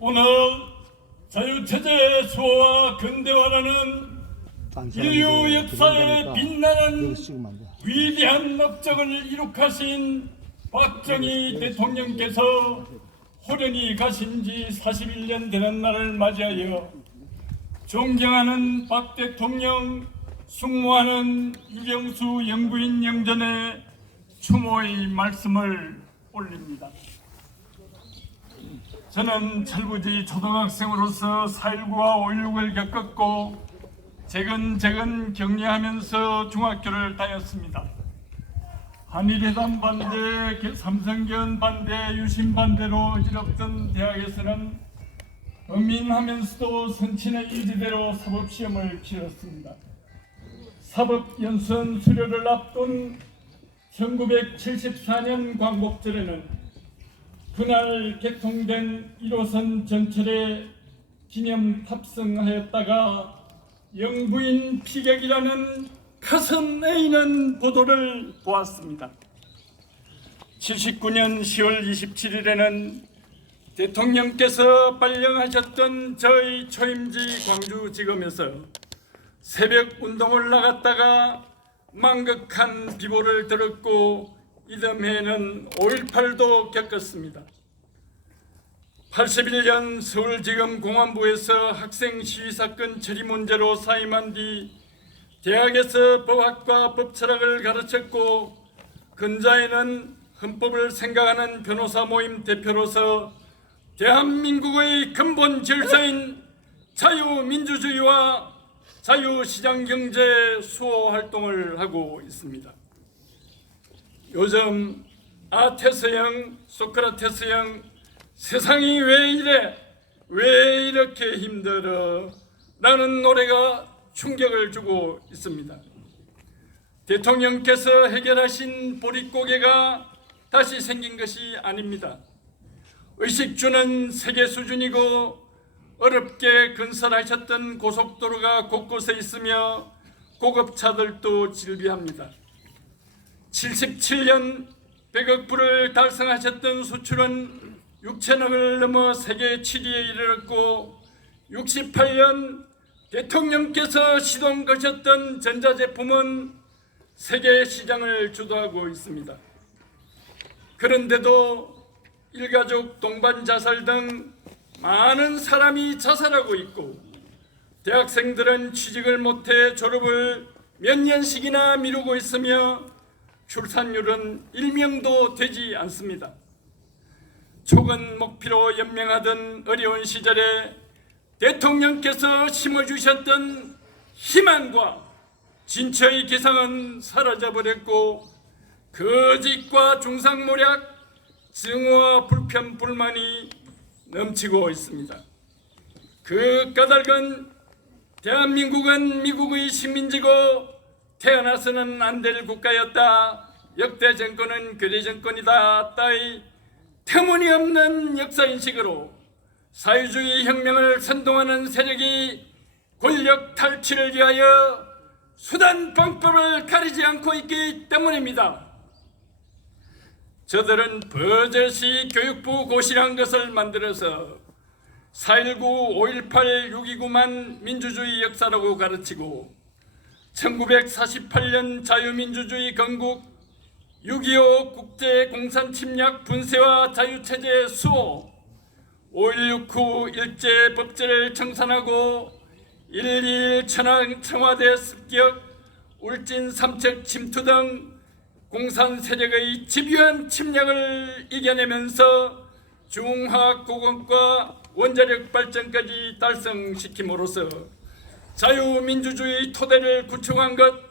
오늘 자유체제 수호와 근대화라는 인류 역사에 빛나는 위대한 업적을 이룩하신 박정희 대통령께서 호련히 가신 지 41년 되는 날을 맞이하여 존경하는 박 대통령, 숭모하는 유경수 영부인 영전에 추모의 말씀을 올립니다. 저는 철부지 초등학생으로서 4.19와 5.16을 겪었고 재근재근 격려하면서 중학교를 다녔습니다. 한일회담 반대, 삼성견 반대, 유신 반대로 어지럽던 대학에서는 은민하면서도 선친의 의지대로 사법시험을 치렀습니다. 사법연수원 수료를 앞둔 1974년 광복절에는 그날 개통된 1호선 전철에 기념 탑승하였다가 영부인 피격이라는 가슴 에이는 보도를 보았습니다. 79년 10월 27일에는 대통령께서 발령하셨던 저희 초임지 광주지검에서 새벽 운동을 나갔다가 망극한 비보를 들었고 이듬해에는 5.18도 겪었습니다. 81년 서울지검 공안부에서 학생 시위사건 처리 문제로 사임한 뒤 대학에서 법학과 법철학을 가르쳤고 근자에는 헌법을 생각하는 변호사 모임 대표로서 대한민국의 근본 질서인 자유민주주의와 자유시장경제 수호 활동을 하고 있습니다. 요즘 아테스형, 소크라테스형 세상이 왜 이래? 왜 이렇게 힘들어? 라는 노래가 충격을 주고 있습니다. 대통령께서 해결하신 보릿고개가 다시 생긴 것이 아닙니다. 의식주는 세계 수준이고 어렵게 건설하셨던 고속도로가 곳곳에 있으며 고급차들도 질비합니다. 77년 100억 불을 달성하셨던 수출은 6천억을 넘어 세계 7위에 이르렀고 68년 대통령께서 시동 거셨던 전자제품은 세계 시장을 주도하고 있습니다. 그런데도 일가족 동반 자살 등 많은 사람이 자살하고 있고 대학생들은 취직을 못해 졸업을 몇 년씩이나 미루고 있으며 출산율은 1명도 되지 않습니다. 촉은 목피로 연명하던 어려운 시절에 대통령께서 심어주셨던 희망과 진처의 기상은 사라져버렸고 거짓과 중상모략, 증오와 불편, 불만이 넘치고 있습니다. 그 까닭은 대한민국은 미국의 식민지고 태어나서는 안 될 국가였다. 역대 정권은 괴뢰 정권이다. 따위 터무니없는 역사인식으로 사회주의 혁명을 선동하는 세력이 권력 탈취를 위하여 수단 방법을 가리지 않고 있기 때문입니다. 저들은 버젓이 교육부 고시란 것을 만들어서 4.19, 5.18, 6.29만 민주주의 역사라고 가르치고 1948년 자유민주주의 건국, 6.25 국제공산침략 분쇄와 자유체제 수호, 5.16 일제 법제를 청산하고 1.21 청와대 습격, 울진 삼척 침투 등 공산 세력의 집요한 침략을 이겨내면서 중화학고공과 원자력 발전까지 달성시킴으로써 자유민주주의 토대를 구축한 것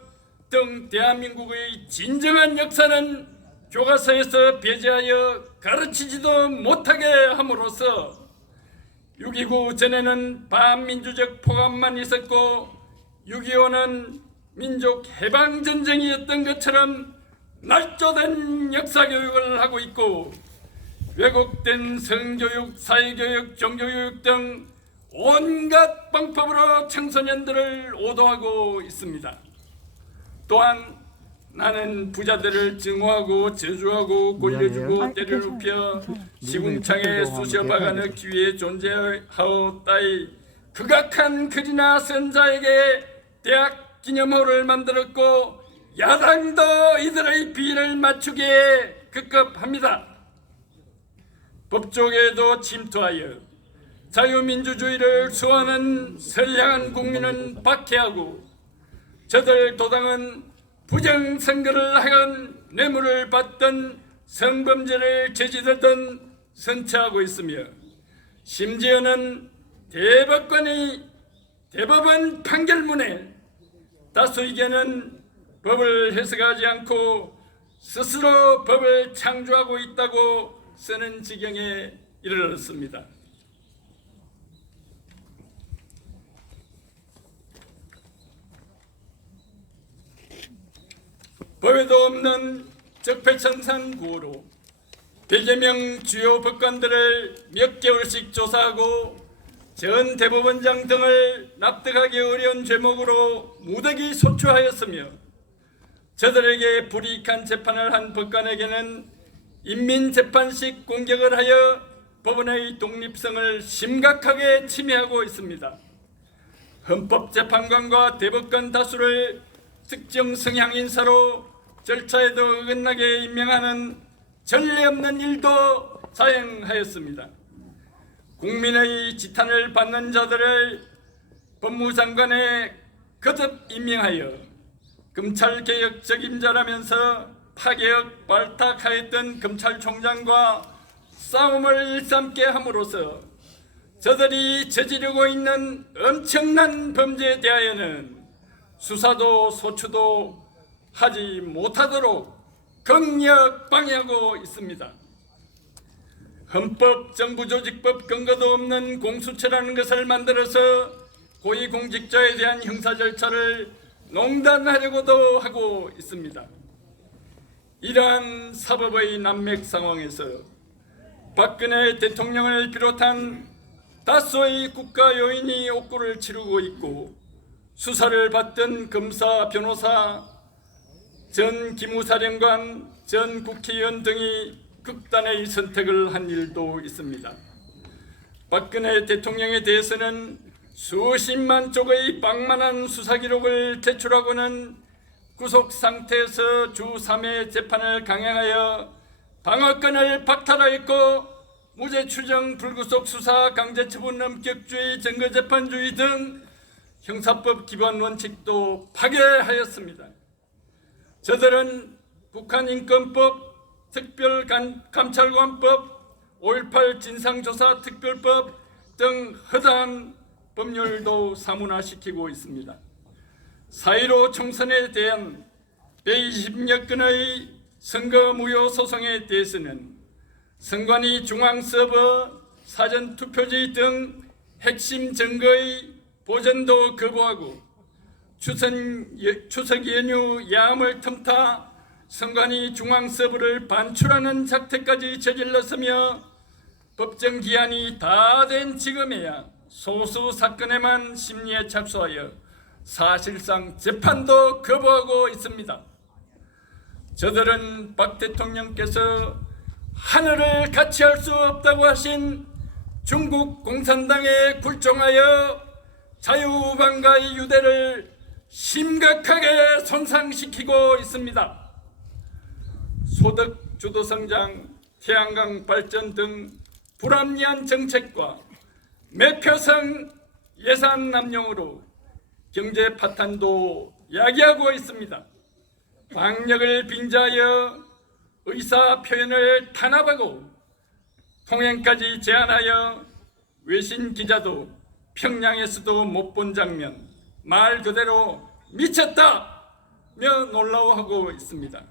등 대한민국의 진정한 역사는 교과서에서 배제하여 가르치지도 못하게 함으로써 6.29 전에는 반민주적 폭압만 있었고 6.25는 민족 해방전쟁이었던 것처럼 날조된 역사교육을 하고 있고 왜곡된 성교육, 사회교육, 종교교육 등 온갖 방법으로 청소년들을 오도하고 있습니다. 또한 나는 부자들을 증오하고 저주하고 골려주고 때려 눕혀 시궁창에 쑤셔박아 넣기 위해 존재하였다이. 극악한 글이나 선자에게 대학 기념호를 만들었고 야당도 이들의 비를 맞추기에 급급합니다. 법조계에도 침투하여 자유민주주의를 수호하는 선량한 국민은 박해하고 저들 도당은 부정선거를 하건 뇌물을 받던 성범죄를 저지르던 선처하고 있으며 심지어는 대법원 판결문에 다수 의견은 법을 해석하지 않고 스스로 법을 창조하고 있다고 쓰는 지경에 이르렀습니다. 법에도 없는 적폐청산 구호로 100여 명 주요 법관들을 몇 개월씩 조사하고 전 대법원장 등을 납득하기 어려운 죄목으로 무더기 소추하였으며 저들에게 불이익한 재판을 한 법관에게는 인민재판식 공격을 하여 법원의 독립성을 심각하게 침해하고 있습니다. 헌법재판관과 대법관 다수를 특정 성향 인사로 절차에도 어긋나게 임명하는 전례 없는 일도 자행하였습니다. 국민의 지탄을 받는 자들을 법무장관에 거듭 임명하여 검찰개혁 적임자라면서 파개혁 발탁하였던 검찰총장과 싸움을 일삼게 함으로써 저들이 저지르고 있는 엄청난 범죄에 대하여는 수사도 소추도 하지 못하도록 강력 방해하고 있습니다. 헌법, 정부조직법 근거도 없는 공수처라는 것을 만들어서 고위공직자에 대한 형사 절차를 농단하려고도 하고 있습니다. 이러한 사법의 난맥 상황에서 박근혜 대통령을 비롯한 다수의 국가 요인이 옥고를 치르고 있고 수사를 받던 검사, 변호사, 전 기무사령관, 전 국회의원 등이 극단의 선택을 한 일도 있습니다. 박근혜 대통령에 대해서는 수십만 쪽의 방만한 수사 기록을 제출하고는 구속 상태에서 주 3회 재판을 강행하여 방어권을 박탈하였고 무죄 추정, 불구속 수사, 강제처분, 엄격주의, 증거재판주의 등 형사법 기본 원칙도 파괴하였습니다. 저들은 북한인권법, 특별감찰관법, 5.18 진상조사특별법 등 허다한 법률도 사문화시키고 있습니다. 4.15 총선에 대한 120여 건의 선거무효 소송에 대해서는 선관위 중앙서버, 사전투표지 등 핵심 증거의 보전도 거부하고 추석 연휴 야암을 틈타 선관위 중앙서버를 반출하는 작태까지 저질렀으며 법정 기한이 다 된 지금에야 소수 사건에만 심리에 착수하여 사실상 재판도 거부하고 있습니다. 저들은 박 대통령께서 하늘을 같이 할 수 없다고 하신 중국 공산당에 굴종하여 자유반가의 유대를 심각하게 손상시키고 있습니다. 소득 주도 성장, 태양광 발전 등 불합리한 정책과 매표성 예산 남용으로 경제 파탄도 야기하고 있습니다. 방역을 빙자하여 의사 표현을 탄압하고 통행까지 제한하여 외신 기자도 평양에서도 못 본 장면, 말 그대로 미쳤다며 놀라워하고 있습니다.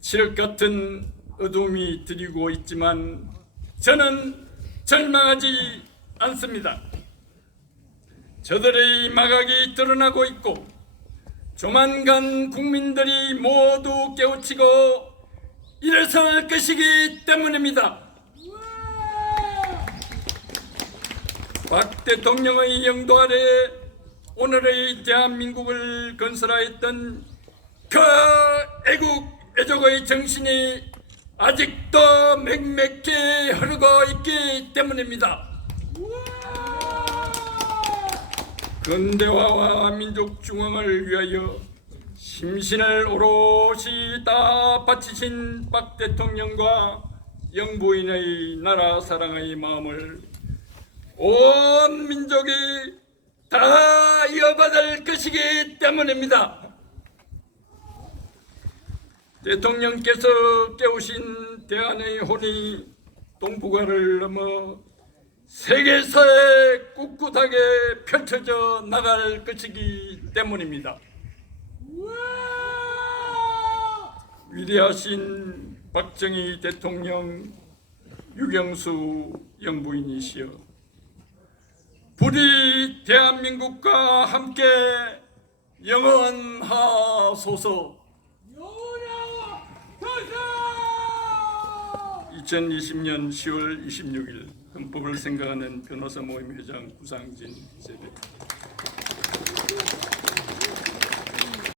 칠흑 같은 어둠이 드리고 있지만 저는 절망하지 않습니다. 저들의 마각이 드러나고 있고 조만간 국민들이 모두 깨우치고 일어설 것이기 때문입니다. 박 대통령의 영도 아래 오늘의 대한민국을 건설하였던 그 애국 애족의 정신이 아직도 맹맥히 흐르고 있기 때문입니다. 근대화와 민족 중흥을 위하여 심신을 오롯이 다 바치신 박 대통령과 영부인의 나라 사랑의 마음을 온 민족이 다 이어받을 것이기 때문입니다. 대통령께서 깨우신 대한의 혼이 동북아를 넘어 세계사에 꿋꿋하게 펼쳐져 나갈 것이기 때문입니다. 위대하신 박정희 대통령, 유경수 영부인이시여, 부디 대한민국과 함께 영원하소서. 2020년 10월 26일 헌법을 생각하는 변호사 모임 회장 구상진 세대.